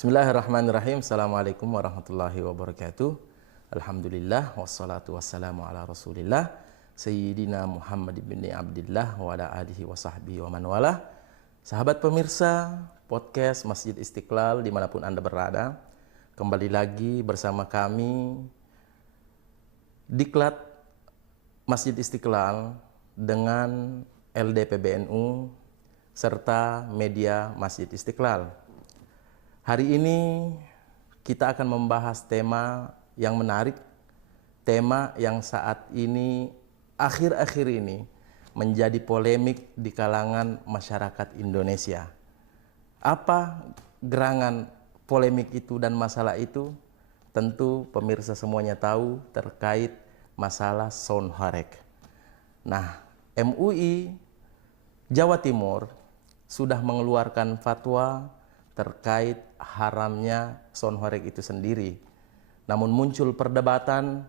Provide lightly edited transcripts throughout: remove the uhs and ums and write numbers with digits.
Bismillahirrahmanirrahim. Assalamualaikum warahmatullahi wabarakatuh. Alhamdulillah wassalatu wassalamu ala Rasulillah Sayyidina Muhammad bin Abdillah wa ala alihi wa sahbihi wa man walah. Sahabat pemirsa podcast Masjid Istiqlal dimanapun Anda berada, kembali lagi bersama kami Diklat Masjid Istiqlal dengan LDPBNU serta media Masjid Istiqlal. Hari ini kita akan membahas tema yang menarik, tema yang saat ini, akhir-akhir ini menjadi polemik di kalangan masyarakat Indonesia. Apa gerangan polemik itu dan masalah itu? Tentu pemirsa semuanya tahu terkait masalah sound horeg. Nah, MUI Jawa Timur sudah mengeluarkan fatwa terkait haramnya sound horeg itu sendiri. Namun muncul perdebatan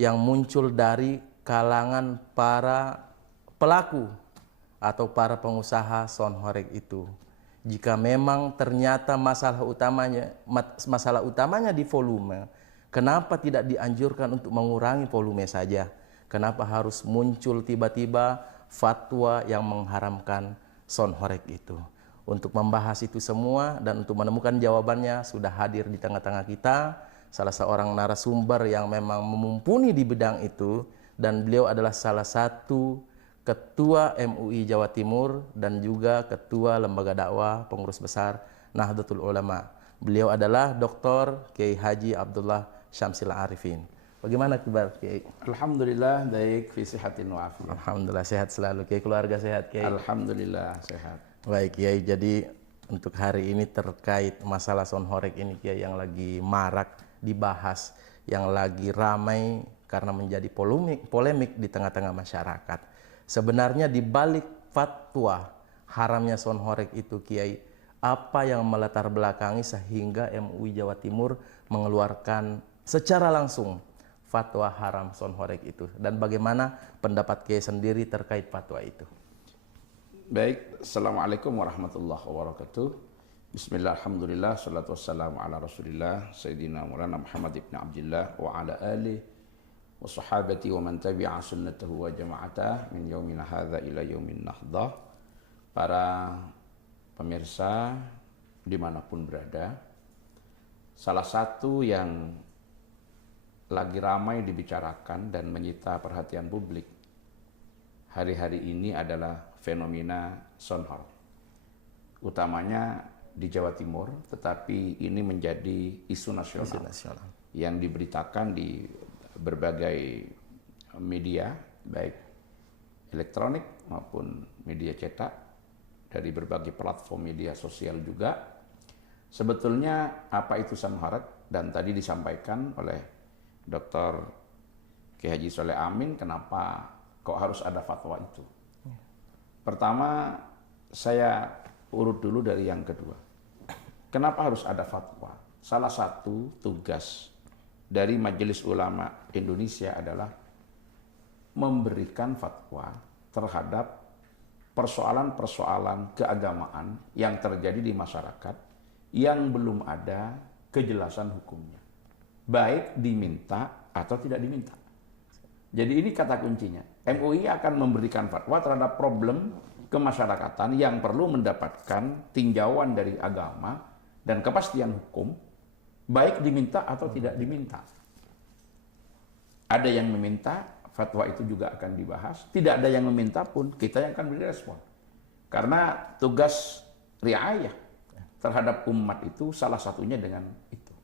yang muncul dari kalangan para pelaku atau para pengusaha sound horeg itu. Jika memang ternyata masalah utamanya di volume, kenapa tidak dianjurkan untuk mengurangi volume saja? Kenapa harus muncul tiba-tiba fatwa yang mengharamkan sound horeg itu? Untuk membahas itu semua dan untuk menemukan jawabannya sudah hadir di tengah-tengah kita salah seorang narasumber yang memang mumpuni di bidang itu, dan beliau adalah salah satu ketua MUI Jawa Timur dan juga ketua lembaga dakwah pengurus besar Nahdlatul Ulama. Beliau adalah Dr. Kiai Haji Abdullah Syamsil Arifin. Bagaimana kabar Kiai? Alhamdulillah baik, fi sihatin wa afiat. Alhamdulillah sehat selalu Kiai, keluarga sehat Kiai? Alhamdulillah sehat. Baik Kiai, jadi untuk hari ini terkait masalah sound horeg ini Kiai, yang lagi marak dibahas, yang lagi ramai karena menjadi polemik di tengah-tengah masyarakat. Sebenarnya di balik fatwa haramnya sound horeg itu Kiai, apa yang melatar belakangi sehingga MUI Jawa Timur mengeluarkan secara langsung fatwa haram sound horeg itu, dan bagaimana pendapat Kiai sendiri terkait fatwa itu? Baik, Assalamualaikum warahmatullahi wabarakatuh. Bismillah, alhamdulillah, salatu wassalamu ala Rasulillah Sayyidina Maulana Muhammad ibn Abdillah wa ala alihi wa sahabati wa man tabi'a sunnatahu wa jama'atah min yaumina hadha ila yaumin nahdah. Para pemirsa dimanapun berada, salah satu yang lagi ramai dibicarakan dan menyita perhatian publik hari-hari ini adalah fenomena sound horeg, utamanya di Jawa Timur, tetapi ini menjadi isu nasional yang diberitakan di berbagai media, baik elektronik maupun media cetak, dari berbagai platform media sosial juga. Sebetulnya apa itu sound horeg, dan tadi disampaikan oleh Dr. Kiai Haji Soleh Amin, kenapa kok harus ada fatwa itu. Pertama, saya urut dulu dari yang kedua. Kenapa harus ada fatwa? Salah satu tugas dari Majelis Ulama Indonesia adalah memberikan fatwa terhadap persoalan-persoalan keagamaan yang terjadi di masyarakat yang belum ada kejelasan hukumnya, baik diminta atau tidak diminta. Jadi ini kata kuncinya. MUI akan memberikan fatwa terhadap problem kemasyarakatan yang perlu mendapatkan tinjauan dari agama dan kepastian hukum, baik diminta atau tidak diminta. Ada yang meminta, fatwa itu juga akan dibahas. Tidak ada yang meminta pun, kita yang akan beri respon. Karena tugas riayah terhadap umat itu salah satunya dengan itu.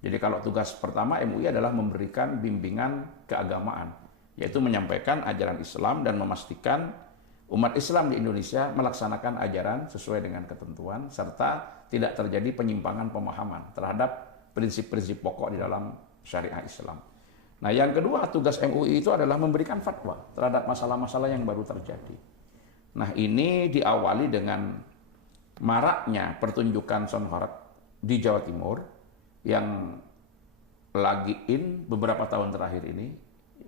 Jadi kalau tugas pertama MUI adalah memberikan bimbingan keagamaan, yaitu menyampaikan ajaran Islam dan memastikan umat Islam di Indonesia melaksanakan ajaran sesuai dengan ketentuan, serta tidak terjadi penyimpangan pemahaman terhadap prinsip-prinsip pokok di dalam syariah Islam. Nah, yang kedua, tugas MUI itu adalah memberikan fatwa terhadap masalah-masalah yang baru terjadi. Nah, ini diawali dengan maraknya pertunjukan sound horeg di Jawa Timur yang lagi in beberapa tahun terakhir ini,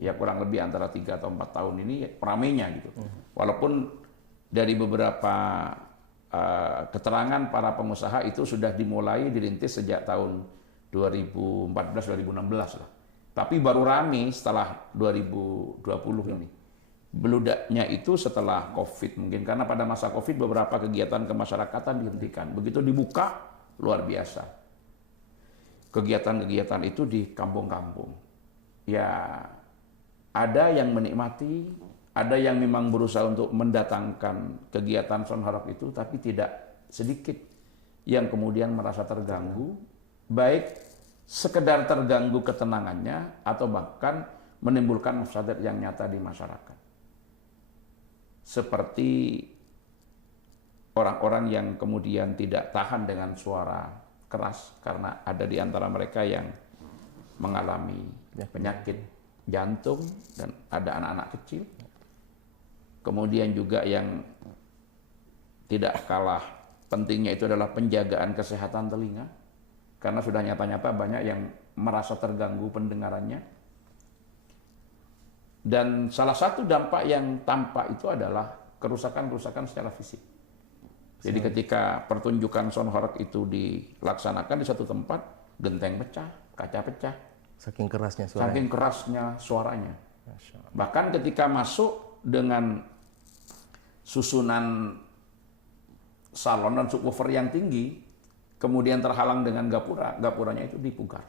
ya kurang lebih antara 3 atau 4 tahun ini ramainya gitu. Walaupun dari beberapa keterangan para pengusaha itu sudah dimulai dirintis sejak tahun 2014-2016 lah. Tapi baru rame setelah 2020 ini. Beludaknya itu setelah COVID mungkin, karena pada masa COVID beberapa kegiatan kemasyarakatan dihentikan. Begitu dibuka, luar biasa. Kegiatan-kegiatan itu di kampung-kampung. Ya, ada yang menikmati, ada yang memang berusaha untuk mendatangkan kegiatan Sonhorok itu, tapi tidak sedikit yang kemudian merasa terganggu, baik sekedar terganggu ketenangannya atau bahkan menimbulkan mafsadat yang nyata di masyarakat. Seperti orang-orang yang kemudian tidak tahan dengan suara keras karena ada di antara mereka yang mengalami penyakit jantung dan ada anak-anak kecil. Kemudian juga yang tidak kalah pentingnya itu adalah penjagaan kesehatan telinga, karena sudah nyata-nyata banyak yang merasa terganggu pendengarannya. Dan salah satu dampak yang tampak itu adalah kerusakan-kerusakan secara fisik. Jadi ketika pertunjukan Sonhorok itu dilaksanakan di satu tempat, genteng pecah, kaca pecah. Saking kerasnya suaranya. Saking kerasnya suaranya. Bahkan ketika masuk dengan susunan salon dan subwoofer yang tinggi, kemudian terhalang dengan gapura, gapuranya itu dipugar.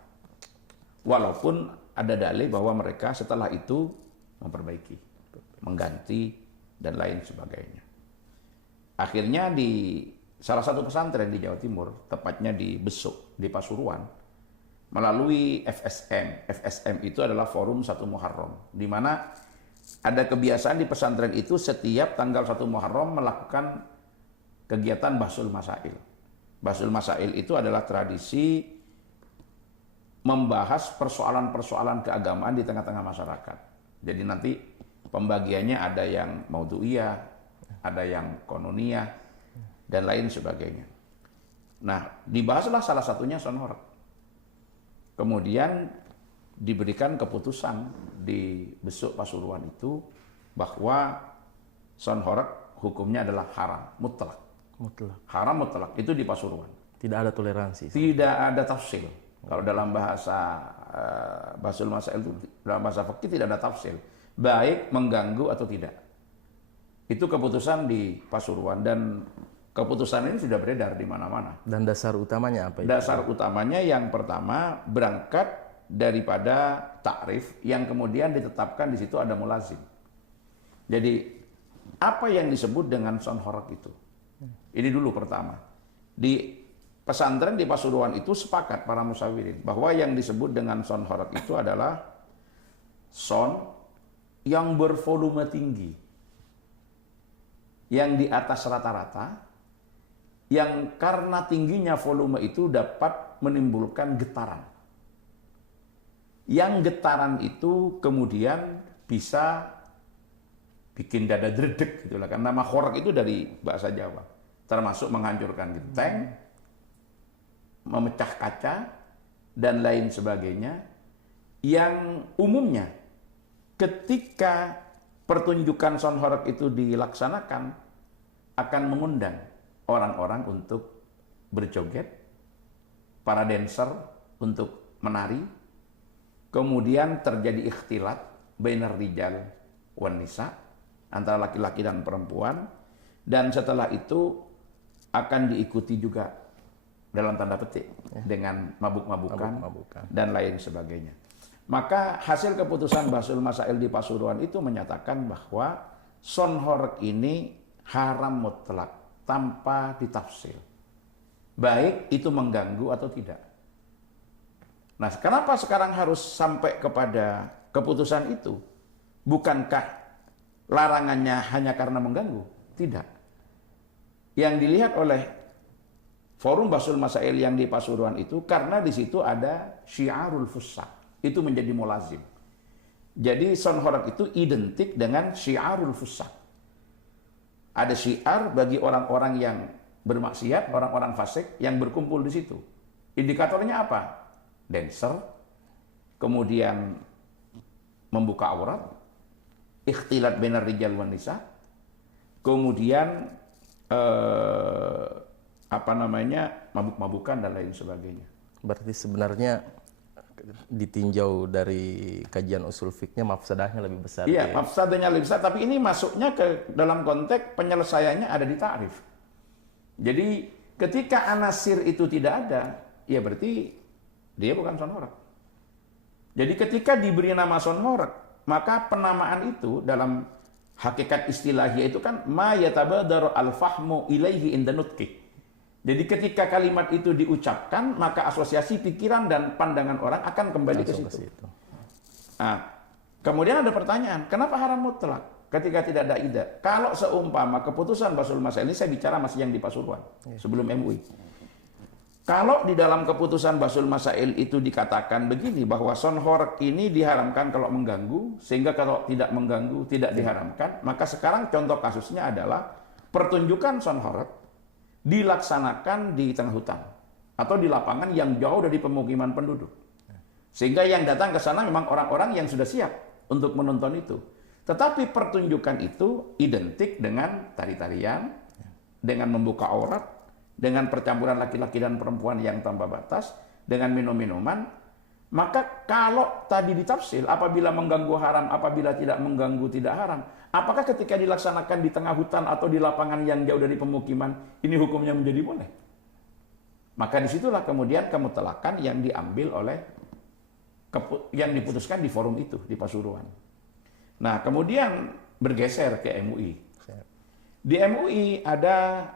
Walaupun ada dalih bahwa mereka setelah itu memperbaiki, mengganti, dan lain sebagainya. Akhirnya di salah satu pesantren di Jawa Timur, tepatnya di Besuk, di Pasuruan, melalui FSM. FSM itu adalah Forum 1 Muharram, di mana ada kebiasaan di pesantren itu setiap tanggal 1 Muharram melakukan kegiatan Bahsul Masail. Bahsul Masail itu adalah tradisi membahas persoalan-persoalan keagamaan di tengah-tengah masyarakat. Jadi nanti pembagiannya ada yang maudhu'iyah, ada yang kononiyah, dan lain sebagainya. Nah, dibahaslah salah satunya Sonhorok. Kemudian diberikan keputusan di Besuk Pasuruan itu bahwa Sonhorok hukumnya adalah haram, mutlak. Haram mutlak, itu di Pasuruan. Tidak ada toleransi. Tidak ada tafsil. Kalau dalam bahasa Bahsul Masail itu, dalam bahasa fikih tidak ada tafsil. Baik mengganggu atau tidak. Itu keputusan di Pasuruan, dan keputusan ini sudah beredar di mana-mana. Dan dasar utamanya apa itu? Dasar utamanya yang pertama berangkat daripada takrif yang kemudian ditetapkan di situ ada mulazim. Jadi apa yang disebut dengan Sonhorok itu? Ini dulu pertama. Di pesantren di Pasuruan itu sepakat para musyawirin bahwa yang disebut dengan Sonhorok itu adalah son yang bervolume tinggi, yang di atas rata-rata, yang karena tingginya volume itu dapat menimbulkan getaran. Yang getaran itu kemudian bisa bikin dada dredeg gitu lah. Karena nama khorok itu dari bahasa Jawa, termasuk menghancurkan genteng, memecah kaca, dan lain sebagainya, yang umumnya ketika pertunjukan Sonhorok itu dilaksanakan akan mengundang orang-orang untuk berjoget, para dancer untuk menari, kemudian terjadi ikhtilat bainar rijal wan nisa, antara laki-laki dan perempuan, dan setelah itu akan diikuti juga dalam tanda petik dengan mabuk-mabukan dan lain sebagainya. Maka hasil keputusan Bahsul Masail di Pasuruan itu menyatakan bahwa Sonhorok ini haram mutlak tanpa ditafsir, baik itu mengganggu atau tidak. Nah, kenapa sekarang harus sampai kepada keputusan itu? Bukankah larangannya hanya karena mengganggu? Tidak. Yang dilihat oleh Forum Bahsul Masail yang di Pasuruan itu karena di situ ada syiarul fusaq. Itu menjadi mulazim. Jadi Sonhorok itu identik dengan syiarul fusaq. Ada syiar bagi orang-orang yang bermaksiat, orang-orang fasik yang berkumpul di situ. Indikatornya apa? Dancer, kemudian membuka aurat, ikhtilat bainar rijal wan nisa, kemudian apa namanya, mabuk-mabukan dan lain sebagainya. Berarti sebenarnya ditinjau dari kajian usul fiknya mafsadahnya lebih besar. Iya, mafsadahnya lebih besar, tapi ini masuknya ke dalam konteks penyelesaiannya ada di ta'rif. Jadi ketika anasir itu tidak ada, ya berarti dia bukan son horeg. Jadi ketika diberi nama son horeg, maka penamaan itu dalam hakikat istilahnya itu kan ma yatabadaru al-fahmu ilaihi inda nutqi. Jadi ketika kalimat itu diucapkan, maka asosiasi pikiran dan pandangan orang akan kembali ke situ. Nah, kemudian ada pertanyaan, kenapa haram mutlak ketika tidak ada ida? Kalau seumpama keputusan Basul Masail, ini saya bicara masih yang di Pasuruan, sebelum MUI. Kalau di dalam keputusan Basul Masail itu dikatakan begini, bahwa son horeg ini diharamkan kalau mengganggu, sehingga kalau tidak mengganggu tidak diharamkan, maka sekarang contoh kasusnya adalah pertunjukan son horeg dilaksanakan di tengah hutan atau di lapangan yang jauh dari pemukiman penduduk. Sehingga yang datang ke sana memang orang-orang yang sudah siap untuk menonton itu. Tetapi pertunjukan itu identik dengan tari-tarian, dengan membuka aurat, dengan percampuran laki-laki dan perempuan yang tanpa batas, dengan minum-minuman. Maka kalau tadi ditafsir, apabila mengganggu haram, apabila tidak mengganggu tidak haram, apakah ketika dilaksanakan di tengah hutan atau di lapangan yang jauh dari pemukiman, ini hukumnya menjadi boleh? Maka disitulah kemudian kemutlakan yang diambil oleh, yang diputuskan di forum itu, di Pasuruan. Nah, kemudian bergeser ke MUI. Di MUI ada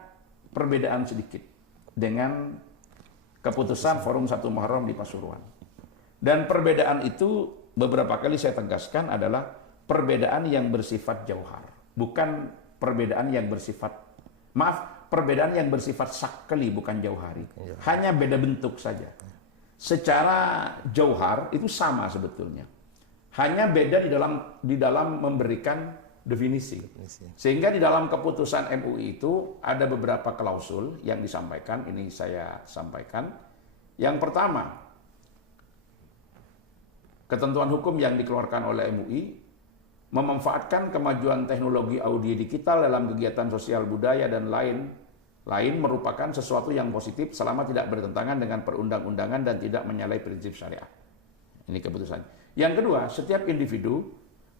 perbedaan sedikit dengan keputusan forum 1 Muharram di Pasuruan. Dan perbedaan itu beberapa kali saya tegaskan adalah perbedaan yang bersifat jauhar, bukan perbedaan yang bersifat, perbedaan yang bersifat sakli, bukan jauhari. Hanya beda bentuk saja. Secara jauhar itu sama sebetulnya. Hanya beda di dalam memberikan definisi. Sehingga di dalam keputusan MUI itu ada beberapa klausul yang disampaikan, ini saya sampaikan. Yang pertama, ketentuan hukum yang dikeluarkan oleh MUI memanfaatkan kemajuan teknologi audio digital dalam kegiatan sosial budaya dan lain merupakan sesuatu yang positif selama tidak bertentangan dengan perundang-undangan dan tidak menyalahi prinsip syariat. Ini keputusan. Yang kedua, setiap individu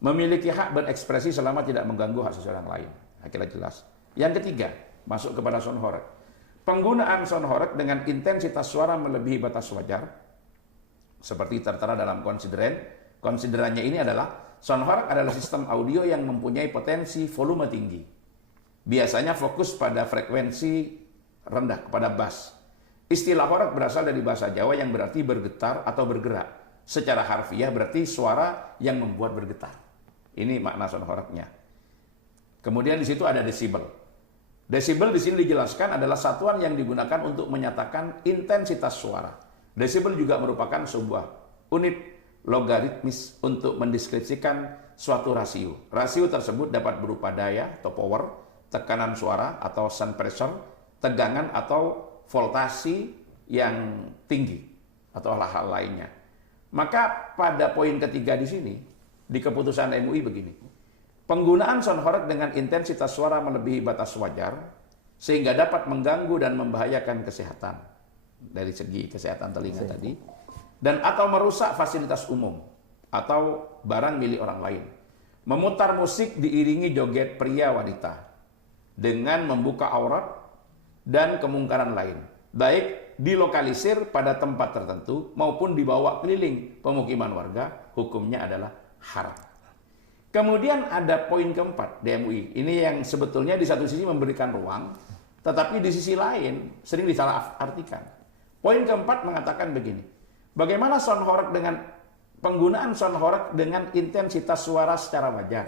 memiliki hak berekspresi selama tidak mengganggu hak seseorang lain. Akhirnya jelas. Yang ketiga, masuk kepada son horeg. Penggunaan son horeg dengan intensitas suara melebihi batas wajar, seperti tertera dalam konsideran. Konsiderannya ini adalah son horeg adalah sistem audio yang mempunyai potensi volume tinggi. Biasanya fokus pada frekuensi rendah, kepada bass. Istilah horeg berasal dari bahasa Jawa yang berarti bergetar atau bergerak. Secara harfiah berarti suara yang membuat bergetar. Ini makna son horegnya. Kemudian di situ ada desibel. Desibel di sini dijelaskan adalah satuan yang digunakan untuk menyatakan intensitas suara. Desibel juga merupakan sebuah unit logaritmis untuk mendeskripsikan suatu rasio. Rasio tersebut dapat berupa daya atau power, tekanan suara atau sound pressure, tegangan atau voltasi yang tinggi, atau hal-hal lainnya. Maka pada poin ketiga di sini, di keputusan MUI begini. Penggunaan son horeg dengan intensitas suara melebihi batas wajar, sehingga dapat mengganggu dan membahayakan kesehatan. Dari segi kesehatan telinga tadi, dan atau merusak fasilitas umum atau barang milik orang lain. Memutar musik diiringi joget pria wanita dengan membuka aurat dan kemungkaran lain, baik dilokalisir pada tempat tertentu maupun dibawa keliling pemukiman warga, hukumnya adalah haram. Kemudian ada poin keempat di MUI. Ini yang sebetulnya di satu sisi memberikan ruang, tetapi di sisi lain sering disalahartikan. Poin keempat mengatakan begini, bagaimana son horeg dengan penggunaan son horeg dengan intensitas suara secara wajar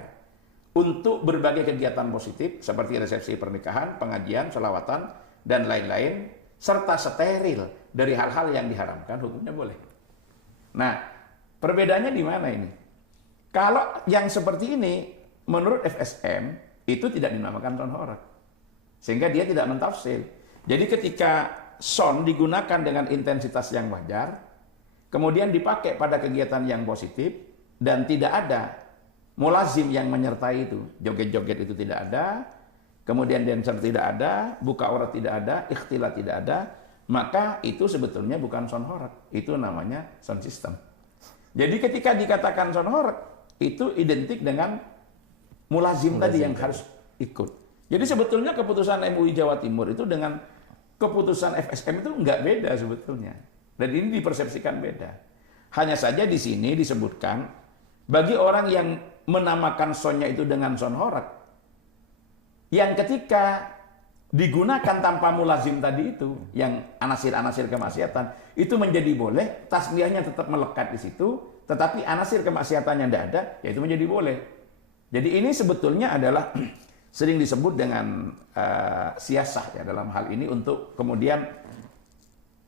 untuk berbagai kegiatan positif seperti resepsi pernikahan, pengajian, sholawatan, dan lain-lain, serta steril dari hal-hal yang diharamkan, hukumnya boleh. Nah, perbedaannya di mana ini? Kalau yang seperti ini, menurut FSM, itu tidak dinamakan son horeg. Sehingga dia tidak mentafsir. Jadi ketika son digunakan dengan intensitas yang wajar, kemudian dipakai pada kegiatan yang positif, dan tidak ada mulazim yang menyertai itu, joget-joget itu tidak ada, kemudian dancer tidak ada, buka aurat tidak ada, ikhtilat tidak ada, maka itu sebetulnya bukan sound horeg, itu namanya sound system. Jadi ketika dikatakan sound horeg, itu identik dengan mulazim tadi yang harus ikut. Jadi sebetulnya keputusan MUI Jawa Timur itu dengan keputusan FSM itu nggak beda sebetulnya. Dan ini dipersepsikan beda. Hanya saja di sini disebutkan, bagi orang yang menamakan soundnya itu dengan sound horeg, yang ketika digunakan tanpa mulazim tadi itu, yang anasir-anasir kemaksiatan, itu menjadi boleh, tasbihnya tetap melekat di situ, tetapi anasir kemaksiatannya tidak ada, ya itu menjadi boleh. Jadi ini sebetulnya adalah sering disebut dengan siasah ya dalam hal ini untuk kemudian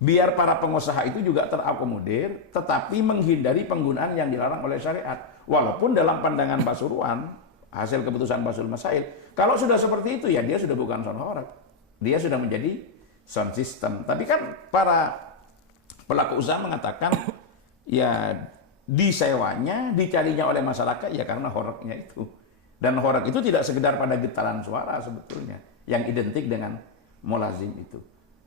biar para pengusaha itu juga terakomodir, tetapi menghindari penggunaan yang dilarang oleh syariat. Walaupun dalam pandangan Pasuruan, hasil keputusan Basul Masail, kalau sudah seperti itu ya dia sudah bukan sound horeg, dia sudah menjadi sound system. Tapi kan para pelaku usaha mengatakan ya disewanya, dicarinya oleh masyarakat ya karena horegnya itu. Dan horeg itu tidak sekedar pada getaran suara sebetulnya, yang identik dengan mulazim itu.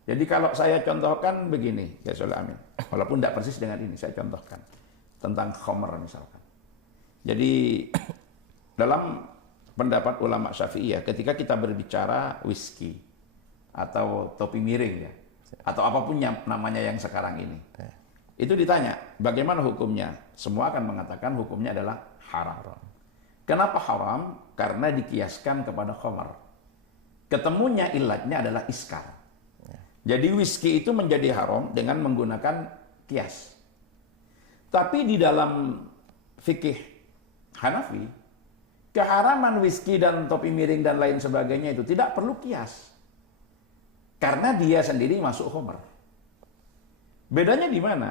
Jadi kalau saya contohkan begini, ya Soleh Amin, walaupun tidak persis dengan ini, saya contohkan tentang khomer misalkan. Jadi dalam pendapat ulama Syafi'iyah, ketika kita berbicara whisky atau topi miring ya, atau apapun yang namanya yang sekarang ini, itu ditanya bagaimana hukumnya, semua akan mengatakan hukumnya adalah haram. Kenapa haram? Karena dikiaskan kepada khomer. Ketemunya ilatnya adalah iskar. Jadi whisky itu menjadi haram dengan menggunakan kias. Tapi di dalam fikih Hanafi, keharaman whisky dan topi miring dan lain sebagainya itu tidak perlu kias. Karena dia sendiri masuk khomer. Bedanya di mana?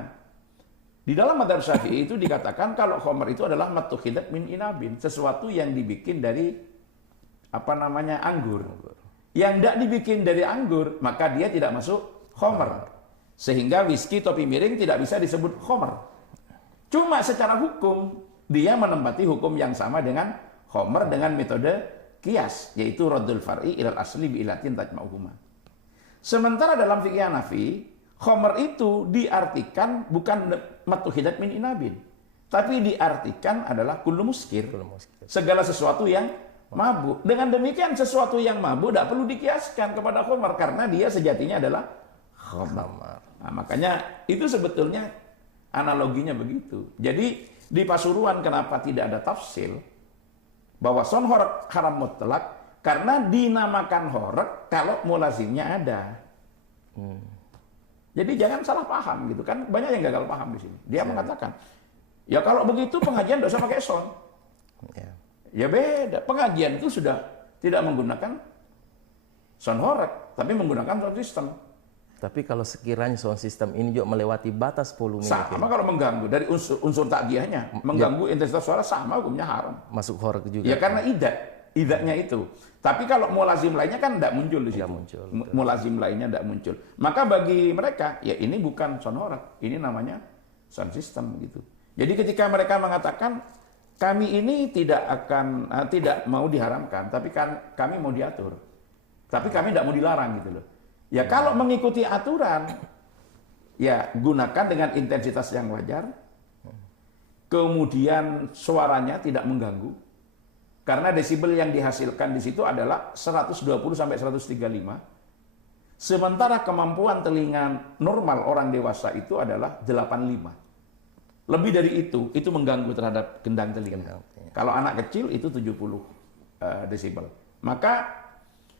Di dalam madzhab Syafi'i itu dikatakan kalau khomer itu adalah matukhidat min inabin, sesuatu yang dibikin dari anggur. Yang tidak dibikin dari anggur, maka dia tidak masuk khomer. Sehingga whisky topi miring tidak bisa disebut khomer. Cuma secara hukum, dia menempati hukum yang sama dengan khomer dengan metode kias, yaitu raddul far'i ilal asli bi'ilatin tajma'uhuma. Sementara dalam fikih Hanafi, khomer itu diartikan bukan matuhidat min inabin, tapi diartikan adalah kullu muskir, segala sesuatu yang mabuk. Dengan demikian sesuatu yang mabuk tidak perlu dikiaskan kepada khomer karena dia sejatinya adalah khomer. Nah, makanya itu sebetulnya analoginya begitu. Jadi di Pasuruan kenapa tidak ada tafsil bahwa sound horeg haram mutlak? Karena dinamakan horeg kalau mulazimnya ada. Jadi jangan salah paham gitu kan, banyak yang gagal paham di sini. Dia mengatakan, ya kalau begitu pengajian tidak usah pakai sound. Ya beda, pengajian itu sudah tidak menggunakan sound horeg, tapi menggunakan sound system. Tapi kalau sekiranya sound system ini juga melewati batas volume, sama kalau mengganggu dari unsur takgiahnya, mengganggu intensitas suara sama hukumnya haram. Masuk horeg juga. Ya karena idaknya itu. Tapi kalau mulazim lainnya kan tidak muncul di situ. Mulazim lainnya tidak muncul. Maka bagi mereka, ya ini bukan sound horeg, ini namanya sound system gitu. Jadi ketika mereka mengatakan kami ini tidak mau diharamkan, tapi kami mau diatur. Tapi kami tidak mau dilarang gitu loh. Ya kalau mengikuti aturan, ya gunakan dengan intensitas yang wajar. Kemudian suaranya tidak mengganggu. Karena desibel yang dihasilkan di situ adalah 120 sampai 135. Sementara kemampuan telinga normal orang dewasa itu adalah 85. Lebih dari itu mengganggu terhadap gendang telinga. Kalau anak kecil itu 70 desibel. Maka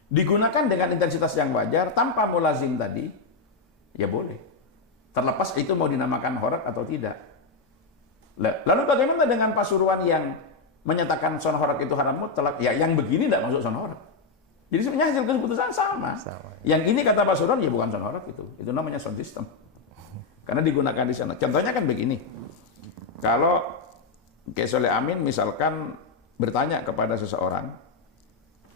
digunakan dengan intensitas yang wajar tanpa mulazim tadi, ya boleh. Terlepas itu mau dinamakan horeg atau tidak. Lalu bagaimana dengan Pasuruan yang menyatakan sound horeg itu haram mutlak? Ya yang begini tidak masuk sound horeg. Jadi sebenarnya hasil keputusan sama. Yang ini kata Pasuruan ya bukan sound horeg itu namanya sound system. Karena digunakan di sana. Contohnya kan begini. Kalau Kiai Soleh Amin misalkan bertanya kepada seseorang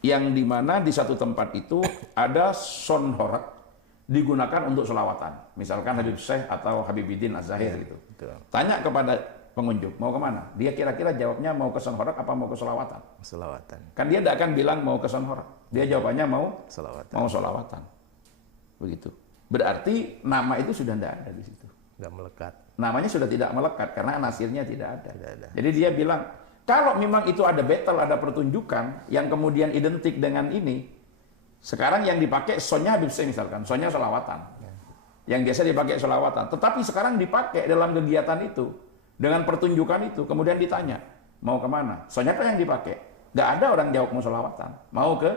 yang dimana di satu tempat itu ada sound horeg digunakan untuk selawatan. Misalkan Habib Syekh atau Habibuddin Az-Zahir gitu. Tanya kepada pengunjung, mau kemana? Dia kira-kira jawabnya mau ke Sonhorak apa mau ke Solawatan? Selawatan. Kan dia tidak akan bilang mau ke Sonhorak. Dia jawabannya mau Selawatan. mau Solawatan. Begitu. Berarti nama itu sudah tidak ada di situ. Nggak melekat. Namanya sudah tidak melekat karena nasirnya tidak ada. Tidak ada. Jadi dia bilang, kalau memang itu ada battle, ada pertunjukan yang kemudian identik dengan ini, sekarang yang dipakai sonnya Habib Syekh misalkan, sonnya Solawatan. Yang biasa dipakai Solawatan. Tetapi sekarang dipakai dalam kegiatan itu, dengan pertunjukan itu, kemudian ditanya, mau kemana? Sonnya apa yang dipakai? Nggak ada orang jawab mau Solawatan, mau ke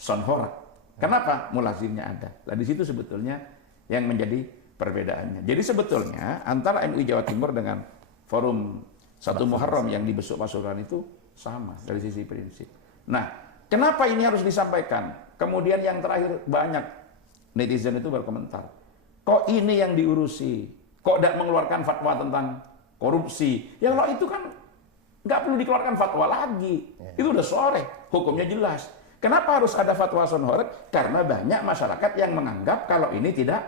Sonhorak. Kenapa? Mulazimnya ada. Nah di situ sebetulnya yang menjadi perbedaannya. Jadi sebetulnya antara MUI Jawa Timur dengan Forum 1 Muharram yang di Besuk Pasuruan itu sama dari sisi prinsip. Nah, kenapa ini harus disampaikan? Kemudian yang terakhir banyak netizen itu berkomentar, kok ini yang diurusi? Kok tidak mengeluarkan fatwa tentang korupsi? Ya kalau itu kan nggak perlu dikeluarkan fatwa lagi. Itu udah sore, hukumnya jelas. Kenapa harus ada fatwa Sonhorak? Karena banyak masyarakat yang menganggap kalau ini tidak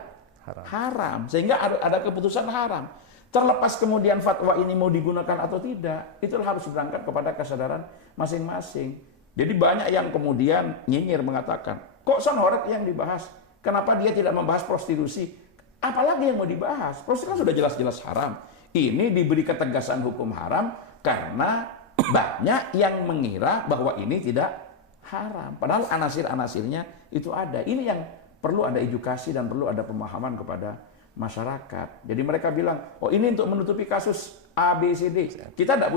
haram. Sehingga ada keputusan haram. Terlepas kemudian fatwa ini mau digunakan atau tidak, itu harus berangkat kepada kesadaran masing-masing. Jadi banyak yang kemudian nyinyir mengatakan, kok Sonhorak yang dibahas? Kenapa dia tidak membahas prostitusi? Apalagi yang mau dibahas? Prostitusi kan sudah jelas-jelas haram. Ini diberi ketegasan hukum haram karena banyak yang mengira bahwa ini tidak haram. Padahal anasir-anasirnya itu ada. Ini yang perlu ada edukasi dan perlu ada pemahaman kepada masyarakat. Jadi mereka bilang, oh ini untuk menutupi kasus A, B, C, D. Kita tidak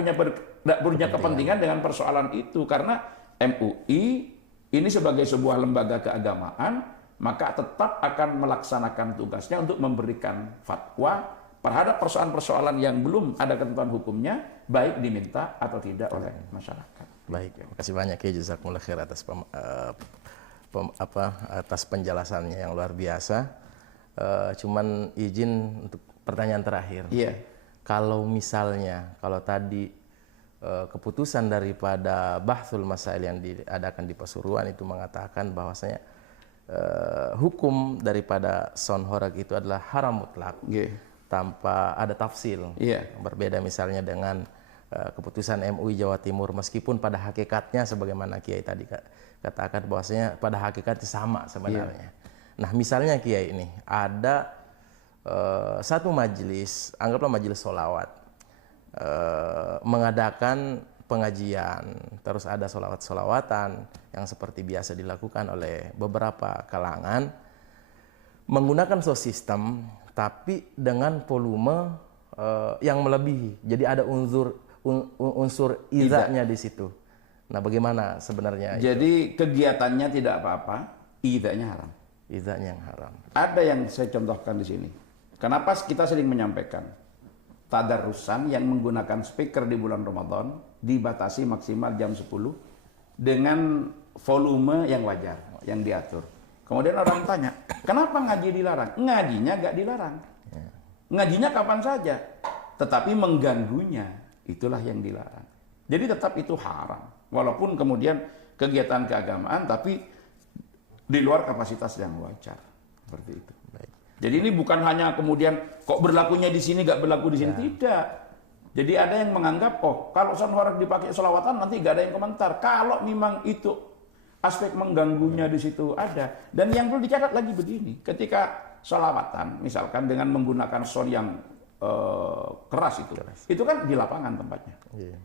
punya kepentingan dengan persoalan itu. Karena MUI ini sebagai sebuah lembaga keagamaan, maka tetap akan melaksanakan tugasnya untuk memberikan fatwa terhadap persoalan-persoalan yang belum ada ketentuan hukumnya, baik diminta atau tidak oleh masyarakat. Baik, terima kasih banyak ya Jazakumullah khair atas atas penjelasannya yang luar biasa. Cuman izin untuk pertanyaan terakhir. Iya. Kalau misalnya, kalau tadi keputusan daripada Bahthul Masail yang diadakan di Pasuruan itu mengatakan bahwasanya hukum daripada Sonhorak itu adalah haram mutlak, tanpa ada tafsil. Berbeda misalnya dengan keputusan MUI Jawa Timur, meskipun pada hakikatnya sebagaimana Kiai tadi katakan bahwasanya pada hakikatnya sama sebenarnya. Nah misalnya Kiai ini ada satu majelis, anggaplah majelis sholawat, mengadakan pengajian, terus ada sholawat-sholawatan yang seperti biasa dilakukan oleh beberapa kalangan, menggunakan sound system tapi dengan volume yang melebihi. Jadi ada unsur izahnya di situ. Nah, bagaimana sebenarnya? Jadi kegiatannya tidak apa-apa, izahnya haram. Izahnya yang haram. Ada yang saya contohkan di sini. Kenapa kita sering menyampaikan tadarusan yang menggunakan speaker di bulan Ramadan dibatasi maksimal jam 10 dengan volume yang wajar, yang diatur. Kemudian orang tanya, kenapa ngaji dilarang? Ngajinya nggak dilarang. Ngajinya kapan saja. Tetapi mengganggunya, itulah yang dilarang. Jadi tetap itu haram. Walaupun kemudian kegiatan keagamaan, tapi di luar kapasitas yang wajar. Seperti itu. Baik. Jadi ini bukan hanya kemudian kok berlakunya di sini, nggak berlaku di sini. Tidak. Jadi ada yang menganggap, oh kalau Sonhorak dipakai sholawatan nanti nggak ada yang komentar. Kalau memang itu aspek mengganggunya di situ ada. Dan yang perlu dicatat lagi begini, ketika sholawatan, misalkan dengan menggunakan sound yang keras itu kan di lapangan tempatnya.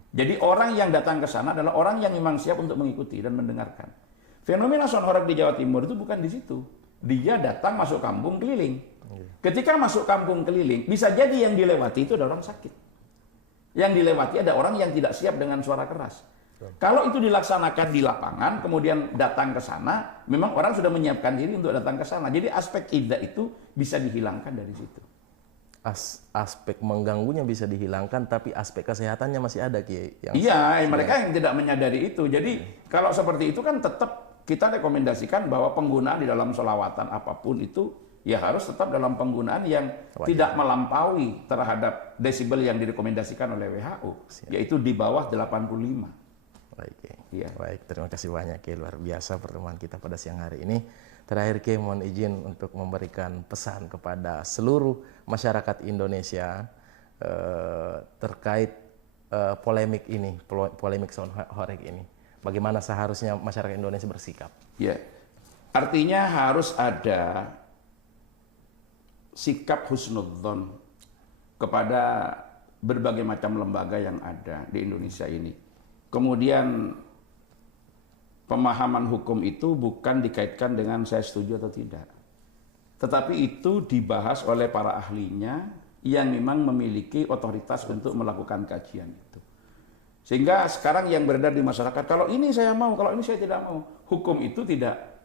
Jadi orang yang datang ke sana adalah orang yang memang siap untuk mengikuti dan mendengarkan. Fenomena Sonhorak di Jawa Timur itu bukan di situ. Dia datang masuk kampung keliling. Ketika masuk kampung keliling, bisa jadi yang dilewati itu ada orang sakit. Yang dilewati ada orang yang tidak siap dengan suara keras. Kalau itu dilaksanakan di lapangan, kemudian datang ke sana, memang orang sudah menyiapkan diri untuk datang ke sana. Jadi aspek idah itu bisa dihilangkan dari situ. Aspek mengganggunya bisa dihilangkan, tapi aspek kesehatannya masih ada, Kiai. Iya, mereka yang tidak menyadari itu. Jadi kalau seperti itu kan tetap kita rekomendasikan bahwa penggunaan di dalam sholawatan apapun itu ya harus tetap dalam penggunaan yang tidak melampaui terhadap desibel yang direkomendasikan oleh WHO, yaitu di bawah 85. Baik, Kiai. Iya. Baik, terima kasih banyak, Kiai. Luar biasa pertemuan kita pada siang hari ini. Terakhir, Kiai, mohon izin untuk memberikan pesan kepada seluruh masyarakat Indonesia terkait polemik ini, polemik sound horeg ini. Bagaimana seharusnya masyarakat Indonesia bersikap? Ya, artinya harus ada sikap husnudzon kepada berbagai macam lembaga yang ada di Indonesia ini. Kemudian pemahaman hukum itu bukan dikaitkan dengan saya setuju atau tidak. Tetapi itu dibahas oleh para ahlinya yang memang memiliki otoritas untuk melakukan kajian itu. Sehingga sekarang yang beredar di masyarakat, kalau ini saya mau, kalau ini saya tidak mau. Hukum itu tidak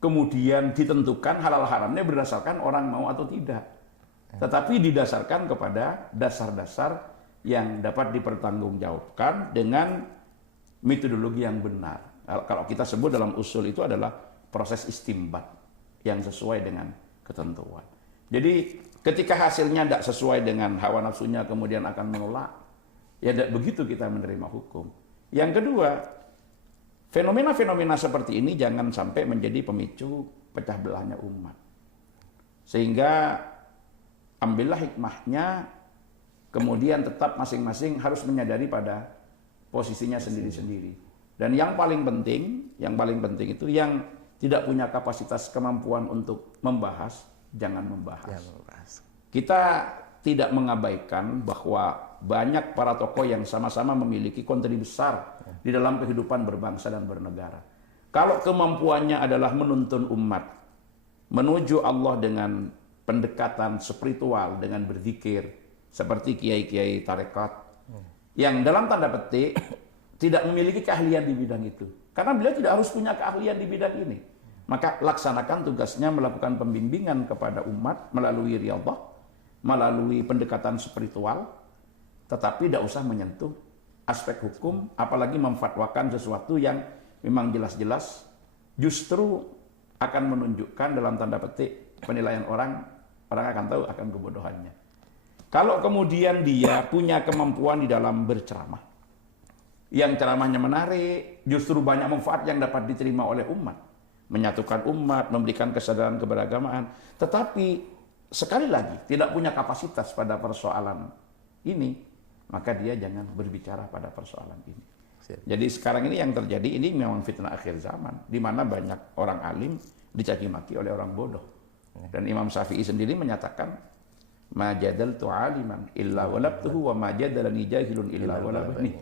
kemudian ditentukan halal haramnya berdasarkan orang mau atau tidak. Tetapi didasarkan kepada dasar-dasar yang dapat dipertanggungjawabkan dengan metodologi yang benar. Kalau kita sebut dalam usul itu adalah proses istimbat yang sesuai dengan ketentuan. Jadi ketika hasilnya tidak sesuai dengan hawa nafsunya kemudian akan menolak, ya tidak begitu kita menerima hukum. Yang kedua, fenomena-fenomena seperti ini jangan sampai menjadi pemicu pecah belahnya umat. Sehingga ambillah hikmahnya, kemudian tetap masing-masing harus menyadari pada posisinya sendiri-sendiri. Dan yang paling penting itu yang tidak punya kapasitas kemampuan untuk membahas, jangan membahas. Kita tidak mengabaikan bahwa banyak para tokoh yang sama-sama memiliki kontribusi besar di dalam kehidupan berbangsa dan bernegara. Kalau kemampuannya adalah menuntun umat menuju Allah dengan pendekatan spiritual, dengan berzikir, seperti kiai-kiai tarekat, yang dalam tanda petik tidak memiliki keahlian di bidang itu. Karena beliau tidak harus punya keahlian di bidang ini. Maka laksanakan tugasnya melakukan pembimbingan kepada umat melalui riyadhah, melalui pendekatan spiritual, tetapi tidak usah menyentuh aspek hukum, apalagi memfatwakan sesuatu yang memang jelas-jelas justru akan menunjukkan dalam tanda petik penilaian orang akan tahu akan kebodohannya. Kalau kemudian dia punya kemampuan di dalam berceramah, yang ceramahnya menarik, justru banyak manfaat yang dapat diterima oleh umat, menyatukan umat, memberikan kesadaran keberagamaan, tetapi sekali lagi tidak punya kapasitas pada persoalan ini, maka dia jangan berbicara pada persoalan ini. Jadi sekarang ini yang terjadi ini memang fitnah akhir zaman, di mana banyak orang alim dicaci maki oleh orang bodoh. Dan Imam Syafi'i sendiri menyatakan, ma jadaltu aliman illa walabtuhu wa ma jadalani jahilun illa walabni.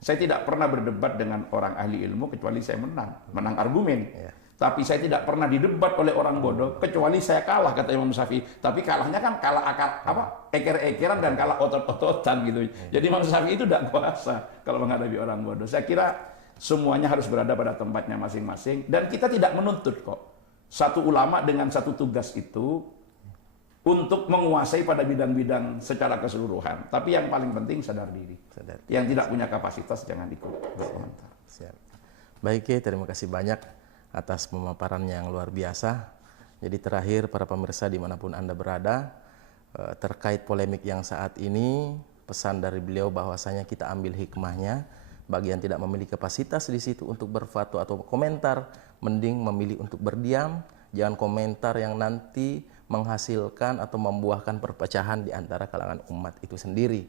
Saya tidak pernah berdebat dengan orang ahli ilmu kecuali saya menang argumen. Tapi saya tidak pernah didebat oleh orang bodoh kecuali saya kalah, kata Imam Syafi'i. Tapi kalahnya kan kalah eker-ekeran dan kalah otot-ototan gitu. Jadi Imam Syafi'i itu tidak kuasa kalau menghadapi orang bodoh. Saya kira semuanya harus berada pada tempatnya masing-masing dan kita tidak menuntut kok satu ulama dengan satu tugas itu untuk menguasai pada bidang-bidang secara keseluruhan. Tapi yang paling penting sadar diri. Yang tidak punya kapasitas jangan ikut berkomentar. Baik, terima kasih banyak atas pemaparan yang luar biasa. Jadi terakhir para pemirsa dimanapun Anda berada, terkait polemik yang saat ini, pesan dari beliau bahwasanya kita ambil hikmahnya. Bagi yang tidak memiliki kapasitas di situ untuk berfatwa atau komentar, mending memilih untuk berdiam. Jangan komentar yang nanti menghasilkan atau membuahkan perpecahan di antara kalangan umat itu sendiri,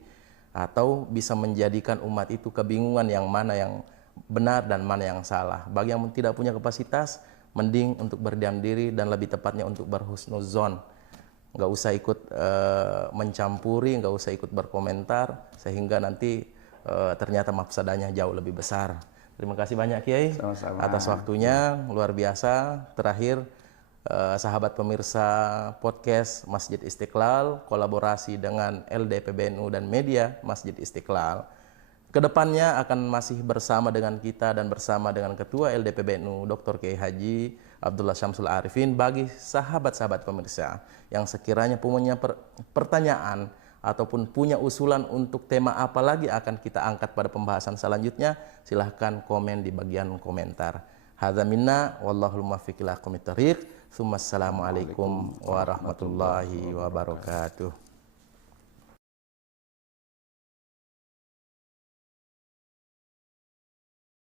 atau bisa menjadikan umat itu kebingungan yang mana yang benar dan mana yang salah. Bagi yang tidak punya kapasitas, mending untuk berdiam diri dan lebih tepatnya untuk berhusnuzon. Nggak usah ikut mencampuri, nggak usah ikut berkomentar, sehingga nanti ternyata mafsadanya jauh lebih besar. Terima kasih banyak Kiai. Sama-sama. Atas waktunya, luar biasa. Terakhir, sahabat pemirsa podcast Masjid Istiqlal, kolaborasi dengan LDPBNU dan media Masjid Istiqlal. Kedepannya akan masih bersama dengan kita dan bersama dengan Ketua LDPBNU Dr. Kiai Haji Abdullah Syamsul Arifin. Bagi sahabat-sahabat pemirsa yang sekiranya punya pertanyaan ataupun punya usulan untuk tema apa lagi akan kita angkat pada pembahasan selanjutnya, silahkan komen di bagian komentar. Hadza minna wallahul muwaffiq ila aqwamit thoriq. Assalamualaikum warahmatullahi wabarakatuh.